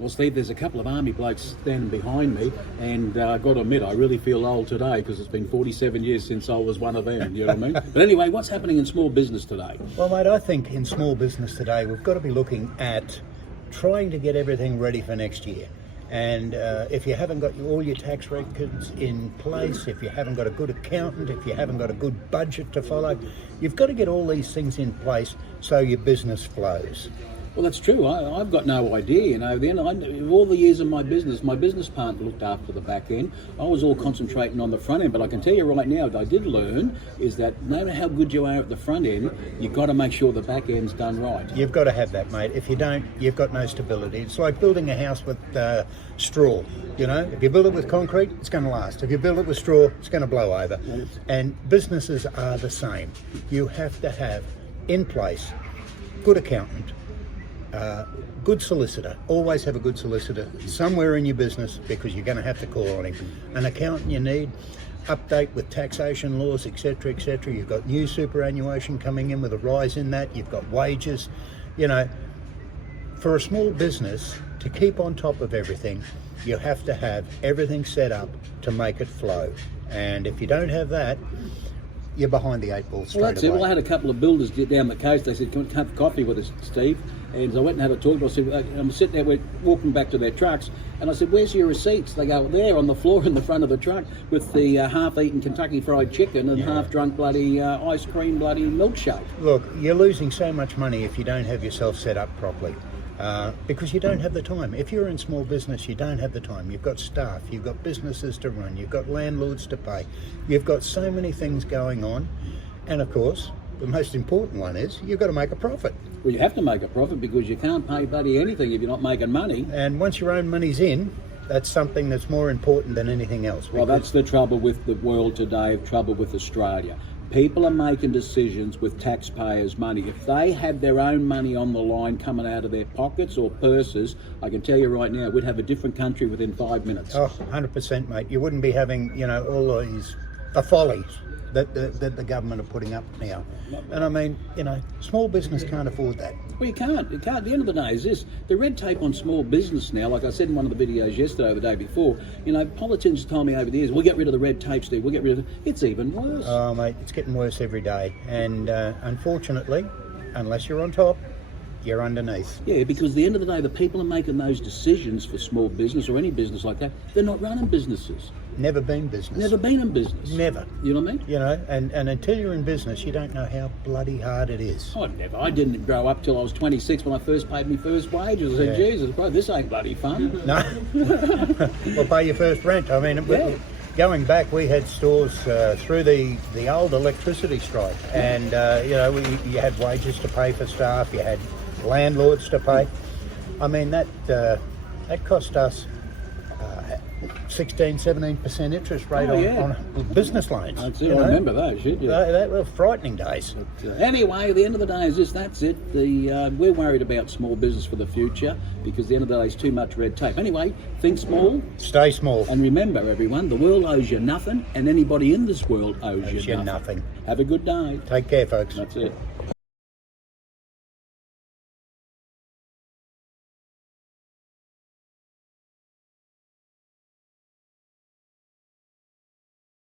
Well, Steve, there's a couple of army blokes standing behind me, and I've got to admit, I really feel old today because it's been 47 years since I was one of them, you know what I mean? But anyway, what's happening in small business today? Well, mate, I think in small business today, we've got to be looking at trying to get everything ready for next year. And if you haven't got all your tax records in place, if you haven't got a good accountant, if you haven't got a good budget to follow, you've got to get all these things in place so your business flows. Well, that's true. I've got no idea. You know, then all the years of my business partner looked after the back end. I was all concentrating on the front end. But I can tell you right now, what I did learn is that no matter how good you are at the front end, you've got to make sure the back end's done right. You've got to have that, mate. If you don't, you've got no stability. It's like building a house with straw. You know, if you build it with concrete, it's going to last. If you build it with straw, it's going to blow over. And businesses are the same. You have to have in place good accountant. Good solicitor. Always have a good solicitor somewhere in your business because you're going to have to call on him. An accountant you need, update with taxation laws, etc., etc. You've got new superannuation coming in with a rise in that. You've got wages. You know, for a small business to keep on top of everything, you have to have everything set up to make it flow. And if you don't have that, you're behind the eight ball straight Well, that's away. it. Well, I had a couple of builders get down the coast. They said, "Come and have coffee with us, Steve." And so I went and had a talk. I said, "I'm sitting there, we're walking back to their trucks." And I said, "Where's your receipts?" They go, "There on the floor in the front of the truck with the half-eaten Kentucky Fried Chicken and half-drunk bloody ice cream bloody milkshake." Look, you're losing so much money if you don't have yourself set up properly. Because you don't have the time. If you're in small business, you don't have the time. You've got staff, you've got businesses to run, you've got landlords to pay. You've got so many things going on. And of course, the most important one is you've got to make a profit. Well, you have to make a profit because you can't pay bloody anything if you're not making money. And once your own money's in, that's something that's more important than anything else. Well, that's the trouble with the world today, the trouble with Australia. People are making decisions with taxpayers' money. If they had their own money on the line coming out of their pockets or purses, I can tell you right now, we'd have a different country within 5 minutes. Oh, 100%, mate. You wouldn't be having, you know, all these the follies that the government are putting up now. And I mean, you know, small business can't afford that. Well, you can't. You can't. The end of the day is this. The red tape on small business now, like I said in one of the videos yesterday or the day before, you know, politicians told me over the years, we'll get rid of the red tape, Steve, we'll get rid of it. It's even worse. Oh, mate, it's getting worse every day. And unfortunately, unless you're on top, you're underneath. Yeah, because at the end of the day, the people are making those decisions for small business or any business like that, they're not running businesses. Never been business. Never been in business. Never. You know what I mean? You know, and until you're in business, you don't know how bloody hard it is. Oh, never. I didn't grow up till I was 26 when I first paid my first wages. I said, Jesus, bro, this ain't bloody fun. No. Well, pay your first rent. I mean, going back, we had stores through the old electricity strike. And, you know, you had wages to pay for staff. You had landlords to pay. I mean, that cost us 16-17% interest rate on business loans. That's it. I remember those, shit. Yeah. They were frightening days. Anyway, at the end of the day is this, that's it. We're worried about small business for the future because at the end of the day is too much red tape. Anyway, think small. Stay small. And remember, everyone, the world owes you nothing and anybody in this world owes you nothing. nothing. Have a good day. Take care, folks. That's it.